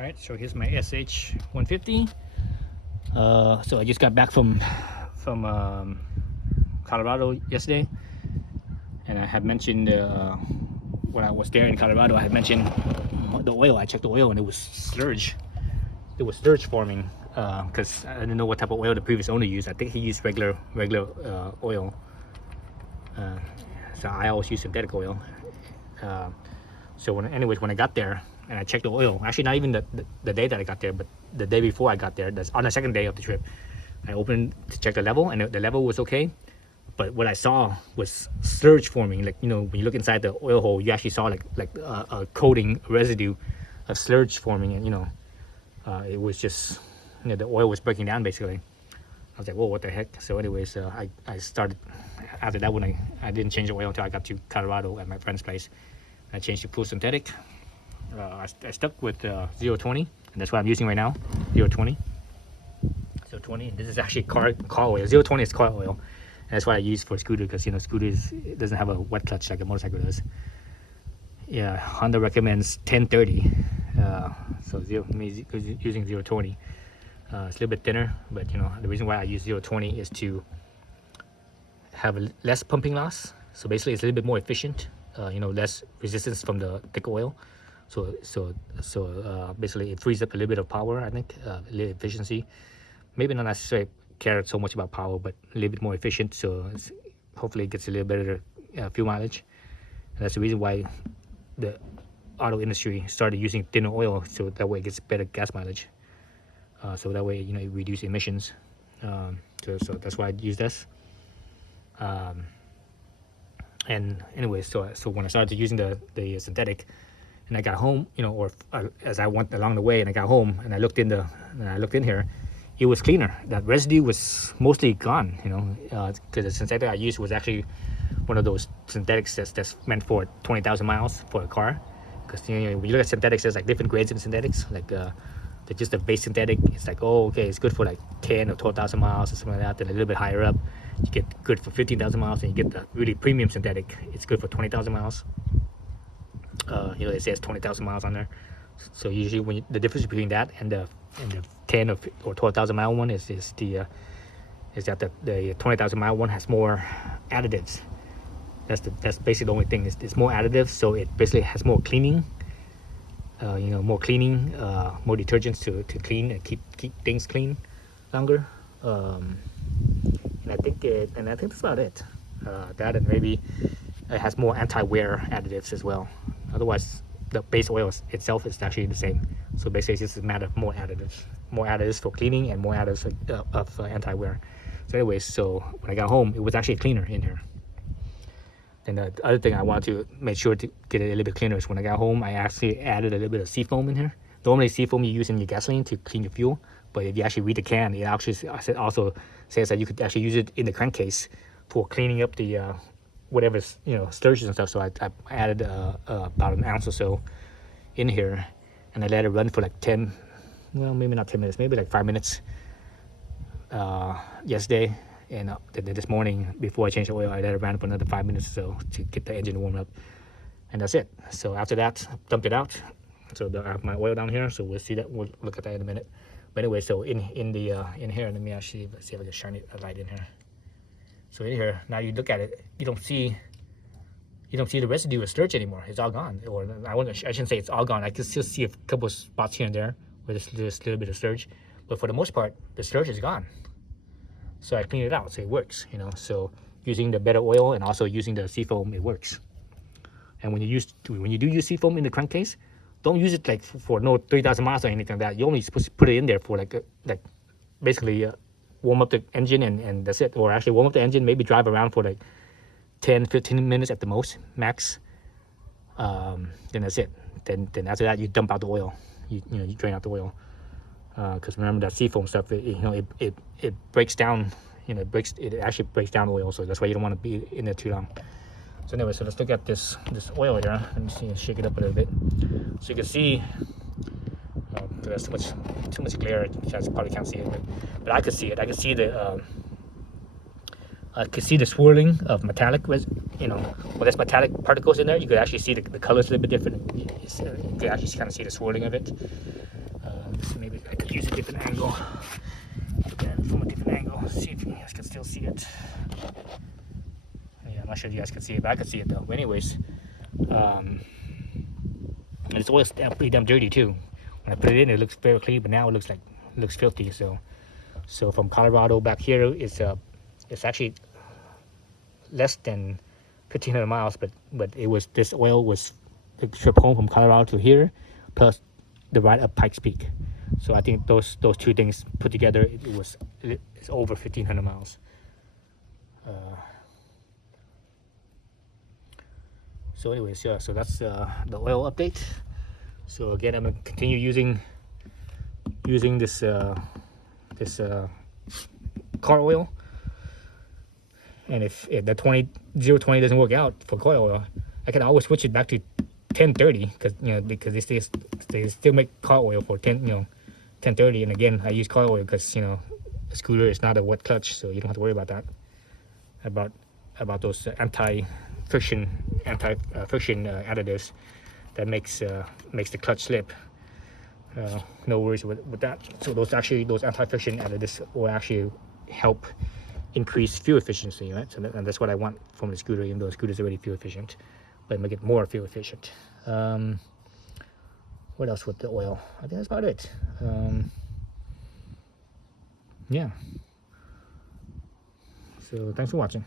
All right, so here's my SH150. So I just got back from Colorado yesterday, and I had mentioned when I was there in Colorado, I had mentioned the oil. I checked the oil and it was sludge. It was sludge forming because I didn't know what type of oil the previous owner used. I think he used regular oil. So I always use synthetic oil. So when I got there and I checked the oil, actually not even the day that I got there, but the day before I got there, that's on the second day of the trip, I opened to check the level, and the level was okay. But what I saw was sludge forming. Like, you know, when you look inside the oil hole, you actually saw like a coating, residue of sludge forming, and it was just, the oil was breaking down basically. I was like, whoa, what the heck? So anyways, I started, after that, when I didn't change the oil until I got to Colorado at my friend's place. I changed to full synthetic. I stuck with 020, and that's what I'm using right now, 020. 020, this is actually car oil. 020 is car oil. And that's what I use for scooter, because scooters, it doesn't have a wet clutch like a motorcycle does. Yeah, Honda recommends 1030. So using 020. It's a little bit thinner, but the reason why I use 020 is to have less pumping loss. So basically it's a little bit more efficient, less resistance from the thick oil. So basically it frees up a little bit of power, I think, a little efficiency. Maybe not necessarily care so much about power, but a little bit more efficient. So hopefully it gets a little better fuel mileage. And that's the reason why the auto industry started using thinner oil, so that way it gets better gas mileage. So that way, it reduces emissions. So that's why I use this. And anyway, so when I started using the synthetic, and I got home, as I went along the way, and I got home, and I looked in here, it was cleaner. That residue was mostly gone, because the synthetic I used was actually one of those synthetics that's meant for 20,000 miles for a car. Because when you look at synthetics, there's like different grades in synthetics. Like just the base synthetic, it's like, oh, okay, it's good for like 10 or 12,000 miles or something like that. Then a little bit higher up, you get good for 15,000 miles, and you get the really premium synthetic. It's good for 20,000 miles. It says 20,000 miles on there. So usually, the difference between that and the 10 or 12,000 mile one is that the 20,000 mile one has more additives. That's basically the only thing. It's more additives, so it basically has more cleaning. More cleaning, more detergents to clean and keep things clean longer. And I think that's about it. That, and maybe it has more anti-wear additives as well. Otherwise, the base oil itself is actually the same. So basically, it's just a matter of more additives for cleaning and more additives of anti-wear. So anyways, so when I got home, it was actually cleaner in here. And the other thing I wanted to make sure to get it a little bit cleaner is when I got home, I actually added a little bit of seafoam in here. Normally, seafoam you use in your gasoline to clean your fuel, but if you actually read the can, it actually also says that you could actually use it in the crankcase for cleaning up the whatever sturges and stuff. So I added about an ounce or so in here, and I let it run for like 10, well, maybe not 10 minutes, maybe like 5 minutes yesterday. And then this morning, before I changed the oil, I let it run for another 5 minutes or so to get the engine warmed up. And that's it. So after that, I dumped it out. So I have my oil down here. So we'll see that. We'll look at that in a minute. But anyway, so in here, let me actually see if I can shine a light in here. So in here, now you look at it, you don't see the residue of sludge anymore. It's all gone. Or I shouldn't say it's all gone. I can still see a couple of spots here and there where there's just a little bit of sludge. But for the most part, the sludge is gone. So I cleaned it out, so it works, So using the better oil and also using the seafoam, it works. And when you do use seafoam in the crankcase, don't use it like for no 3,000 miles or anything like that. You're only supposed to put it in there for like basically warm up the engine and that's it. Or actually warm up the engine, maybe drive around for like 10-15 minutes at the most, max. Then that's it. Then after that, you dump out the oil. You drain out the oil. Because remember that seafoam stuff, it breaks down, it actually breaks down oil, so that's why you don't want to be in there too long. So anyway, so let's look at this oil here. Let me see, shake it up a little bit, so you can see. There's too much glare. You guys probably can't see it, but I could see it. I could see the swirling of metallic. When there's metallic particles in there, you could actually see the colors a little bit different. You could actually kind of see the swirling of it. So maybe I could use a different angle. Look at it from a different angle. See if you guys can still see it. Yeah, I'm not sure if you guys can see it, but I can see it though. But anyways, this oil's pretty damn dirty too. When I put it in, it looks very clean, but now it looks filthy. So from Colorado back here, it's actually less than 1,500 miles, but this oil was shipped home from Colorado to here, plus the ride up Pikes Peak. So I think those two things put together, it's over 1,500 miles. So anyways, yeah, so that's the oil update. So again, I'm gonna continue using this car oil, and if the 020 doesn't work out for car oil, I can always switch it back to 1030, because they still make car oil for 1030. And again, I use car oil because a scooter is not a wet clutch, so you don't have to worry about that, about those anti-friction additives that makes the clutch slip. No worries with that. So those anti-friction additives will actually help increase fuel efficiency, right? So and that's what I want from the scooter, even though the scooter is already fuel efficient, but make it more fuel efficient. What else with the oil? I think that's about it. Yeah. So thanks for watching.